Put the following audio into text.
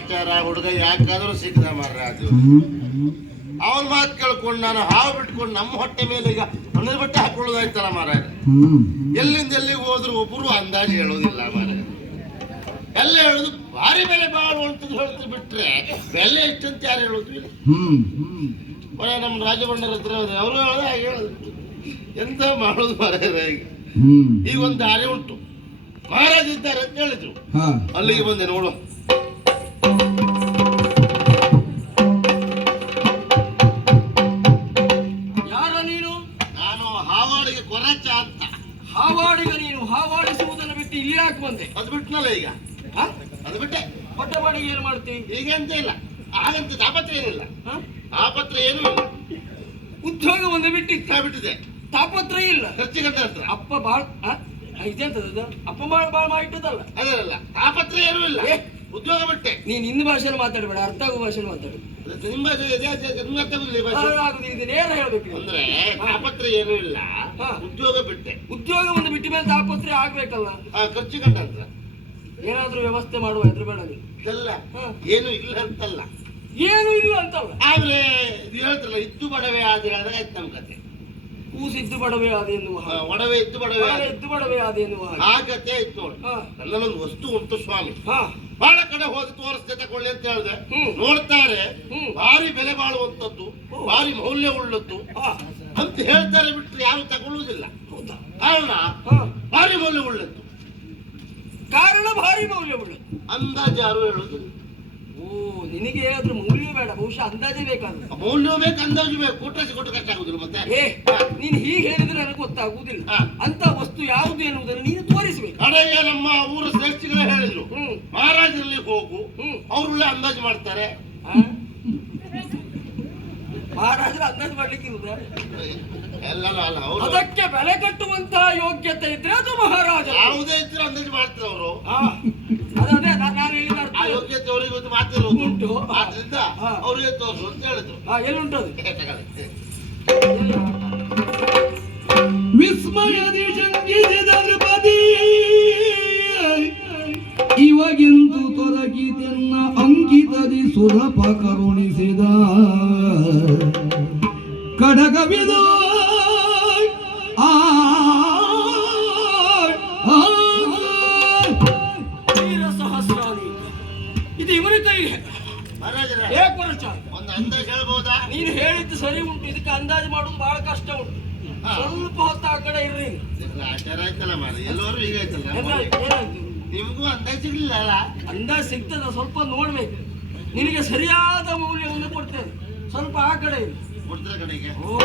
ಗ್ರಾಚಾರ ಹುಡುಗ ಯಾಕಾದ್ರೂ ಸಿಗದ ಮಾರ್ರೆ ಅದು. ಅವನ ಮಾತು ಕೇಳ್ಕೊಂಡು ನಾನು ಹಾವು ಬಿಟ್ಕೊಂಡು ನಮ್ಮ ಹೊಟ್ಟೆ ಮೇಲೆ ಈಗ ಹಣದ ಬಟ್ಟೆ ಹಾಕೊಳ್ಳೋದಾಯ್ತಲ್ಲ ಮಾರ ಎಲ್ಲಿಂದ ಎಲ್ಲಿಗೆ ಹೋದ್ರು ಒಬ್ಬರು ಅಂದಾಜು ಹೇಳೋದಿಲ್ಲ ಮಾರ ಎಲ್ಲ ಹೇಳುದು ಭಾರಿ ಬೆಲೆ ಬಾಳು ಅಂತ ಹೇಳ್ತು ಬಿಟ್ರೆ ಬೆಲೆ ಎಷ್ಟಂತ ಯಾರು ಹೇಳೋದು ಇಲ್ಲ. ನಮ್ಮ ರಾಜಭಂಡರ ಹತ್ರ ಅವರು ಹೇಳೋದು ಹಾಗೆ ಹೇಳೋದು. ಎಂತ ಮಾಡೋದು ಮಾರಾಯ ಈಗ? ಈಗ ಒಂದು ದಾರಿ ಉಂಟು. ಮಹಾರಾಜ ಇದ್ದಾರೆ ಅಂತ ಹೇಳಿದ್ರು. ಅಲ್ಲಿಗೆ ಬಂದೆ ನೋಡು ಹಾವಾಡಿಗ ನೀನು ಹಾವಾಡಿಸುವುದನ್ನು ಬಿಟ್ಟು ಇಲ್ಲಿ ಯಾಕೆ ಬಂದೆ? ಅದು ಬಿಟ್ನಲ್ಲ ಈಗ. ಹ? ಅದು ಬಿಟ್ಟೆ. ಹೊಟ್ಟೆ ಬಾಡಿಗೆ ಏನು ಮಾಡ್ತಿ ಈಗ ಅಂತ ಇಲ್ಲ. ಹಾಗಂತ ತಾಪತ್ರ ಏನಿಲ್ಲ. ಹ? ತಾಪತ್ರ ಏನು ಇಲ್ಲ. ಉದ್ಯೋಗ ಒಂದು ಬಿಟ್ಟಿತ್ತು. ನಾ ಬಿಟ್ಟಿದೆ. ತಾಪತ್ರ ಇಲ್ಲ. ಖರ್ಚು ಗಂಟೆ ಹತ್ರ. ಅಪ್ಪ ಬಾಳ್ ಹ? ಇದೆಂತದ್ದು ಅಪ್ಪ ಬಾಳ್ ಬಾಳ್ ಮಾಡಿಟ್ಟದಲ್ಲ. ಅಲ್ಲ ತಾಪತ್ರ ಏನೂ ಇಲ್ಲ. ಏ. ಉದ್ಯೋಗ ಬಿಟ್ಟೆ. ನೀನ್ ಇನ್ನು ಭಾಷೆಯಲ್ಲಿ ಮಾತಾಡಬೇಡ ಅರ್ಥ ಆಗೋ ಭಾಷೆಯಲ್ಲಿ ಮಾತಾಡು. ನಿಮ್ಮ ಇದೆ, ನೇರ ಹೇಳ್ಬೇಕು. ಅಂದ್ರೆ ತಾಪತ್ರ ಏನೂ ಇಲ್ಲ ಹಾ. ಉದ್ಯೋಗ ಬಿಟ್ಟೆ. ಉದ್ಯೋಗ ಒಂದು ಬಿಟ್ಟ ಮೇಲೆ ತಾಪತ್ರೆ ಆಗ್ಬೇಕಲ್ಲ. ಆ ಖರ್ಚು ಕಟ್ಟ ಅಂತ ಏನಾದ್ರೂ ವ್ಯವಸ್ಥೆ ಮಾಡುವ ಇದ್ರ ಬೇಡ ಇಲ್ಲ ಇದೆಲ್ಲ ಹಾ. ಏನು ಇಲ್ಲ ಅಂತಲ್ಲ. ಏನು ಇಲ್ಲ ಅಂತಲ್ಲ. ಆದ್ರೆ ಇದು ಹೇಳ್ತಲ್ಲ ಇದ್ದು ಬಡವೆ ಆದ್ರೆ ಆದ್ರೆ ಆಯ್ತು ನಮ್ಮ ಕತೆ. ಬಡವೆ. ಒಡವೆ ಇದ್ದು ಬಡವೆ ಒಡವೆ ಇದ್ದು ಬಡವೆ ಕತೆ ಆಯ್ತು ನೋಡಿ. ಹಾ. ನನ್ನಲ್ಲೊಂದು ವಸ್ತು ಉಂಟು ಸ್ವಾಮಿ. ಹಾ. ಬಹಳ ಕಡೆ ಹೋಗಿ ತೋರಿಸ್ದೆ ತಗೊಳ್ಳಿ ಅಂತ ಹೇಳಿದೆ. ನೋಡ್ತಾರೆ. ಭಾರಿ ಬೆಲೆ ಬಾಳುವಂತದ್ದು. ಭಾರಿ ಮೌಲ್ಯ ಉಳ್ಳದ್ದು ಅಂತ ಹೇಳ್ತಾರೆ ಬಿಟ್ರೆ ಯಾರು ತಗೊಳ್ಳುವುದಿಲ್ಲ ಹೌದಾ? ಕಾರಣ ಭಾರಿ ಮೌಲ್ಯ ಉಳ್ಳದ್ದು. ಕಾರಣ ಭಾರಿ ಮೌಲ್ಯವುಳ್ಳ ಅಂದಾಜು ಯಾರು ಹೇಳುದು ಓ ನಿನಗೆ ಅದ್ರ ಮೌಲ್ಯ ಬೇಡ ಬಹುಶಃ ಅಂದಾಜೇ ಬೇಕಾದ್ರೆ ಮೌಲ್ಯ ಬೇಕು ಅಂದಾಜು ಬೇಕು ಕೊಟ್ಟರೆ ಕೊಟ್ಟು ಖರ್ಚಾಗುದಿಲ್ಲ ಮತ್ತೆ? ಏ ನೀನ್ ಹೀಗೆ ಹೇಳಿದ್ರೆ ನನಗೆ ಗೊತ್ತಾಗುವುದಿಲ್ಲ ಅಂತ ವಸ್ತು ಯಾವುದು ಎನ್ನುವುದನ್ನು ನೀನು ತೋರಿಸಬೇಕು. ಕಡೆಗೆ ನಮ್ಮ ಊರ ಶ್ರೇಷ್ಠಿಗಳೇ ಹೇಳಿದ್ರು. ಹ್ಮ್. ಮಹಾರಾಜರಲ್ಲಿ ಹೋಗು. ಹ್ಮ್. ಅವ್ರು ಅಂದಾಜು ಮಾಡ್ತಾರೆ. ಮಹಾರಾಜರು ಅಂದಾಜು ಮಾಡ್ಲಿಕ್ಕೆ ಎಲ್ಲ ಎಲ್ಲರೂ ಅಲ್ಲ ಅದಕ್ಕೆ ಬೆಲೆ ಕಟ್ಟುವಂತಹ ಯೋಗ್ಯತೆ ಇದ್ರೆ ಅದು ಮಹಾರಾಜ ಯಾವುದೇ ಇದ್ರೆ ಅಂದಾಜು ಮಾಡ್ತಾರೆ ಅವರು. ಗೊತ್ತು ಮಾತಿರೋದು ಉಂಟು. ಆದ್ರಿಂದ. ಅವ್ರಿಗೆ ಅಂತ ಹೇಳಿದ್ರು ತಗೊಳ್ಳಿ. ವಿಸ್ಮಯದಿ ಜಂಗಿಸಿದ ನೃಪತಿ ಇವಾಗೆಂದು ಅಂಕಿತದಿ ಸುರಪ ಕರುಣಿಸಿದ ಕಡಗವಿದು ಇದು ಇವನ ಕೈಗೆ ಹೇಗೆ. ಒಂದು ಅಂದಾಜು ಹೇಳ್ಬೋದಾ? ನೀನು ಹೇಳಿದ್ದು ಸರಿ ಉಂಟು ಇದಕ್ಕೆ ಅಂದಾಜು ಮಾಡುದು ಬಹಳ ಕಷ್ಟ ಉಂಟು. ಸ್ವಲ್ಪ ಹೊತ್ತು ಆ ಕಡೆ ಇರ್ರಿ. ಆಚಾರ ಆಯ್ತಲ್ಲ ಮಾರಿ ಎಲ್ಲರೂ ಈಗ ಆಯ್ತಲ್ಲ? ಏನಾಯ್ತು? ಅಂದಾಜು ಸಿಗ್ಲಿಲ್ಲ ಅಲ್ಲ? ಅಂದಾಜು ಸಿಗ್ತದ ಸ್ವಲ್ಪ ನೋಡ್ಬೇಕು. ನಿನಗೆ ಸರಿಯಾದ ಮೌಲ್ಯವನ್ನು ಕೊಡ್ತೇನೆ. ಸ್ವಲ್ಪ ಆ ಕಡೆ ಇರು. ಕೊಡ್ತಿರ ಕಡೆಗೆ? ಓ